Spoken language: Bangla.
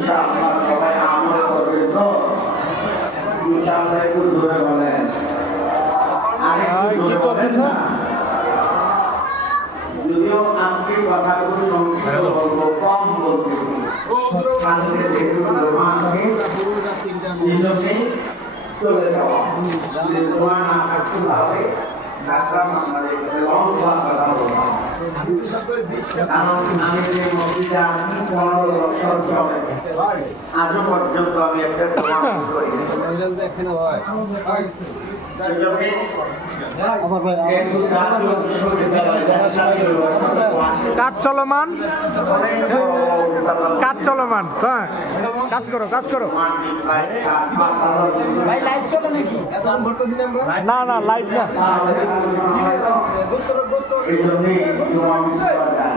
ইনশাআল্লাহ সবাই আমল করবে তো ইনশাআল্লাহ একটু জোরে বলেন কি চলতেছে? যদিও আজকের কথাগুলো সংক্ষিপ্ত বলবো, কম বলতেছি। কালকে যেহেতু জমা আছে, এই জন্যই চলে যাওয়া। যদি জমা না থাকতে তাহলে ডাক্তার আমাদের লম্বা কথা বলবো। কারণ আমি যে মসজিদে আছি 15 বছর চলে, আজও পর্যন্ত আমি একটা জমা করি। কাজ চলমান, কাজ চলমান। হ্যাঁ, কাজ করো, কাজ করো। না না, লাইভ না। এই জন্যই জমা মিস করা যায়।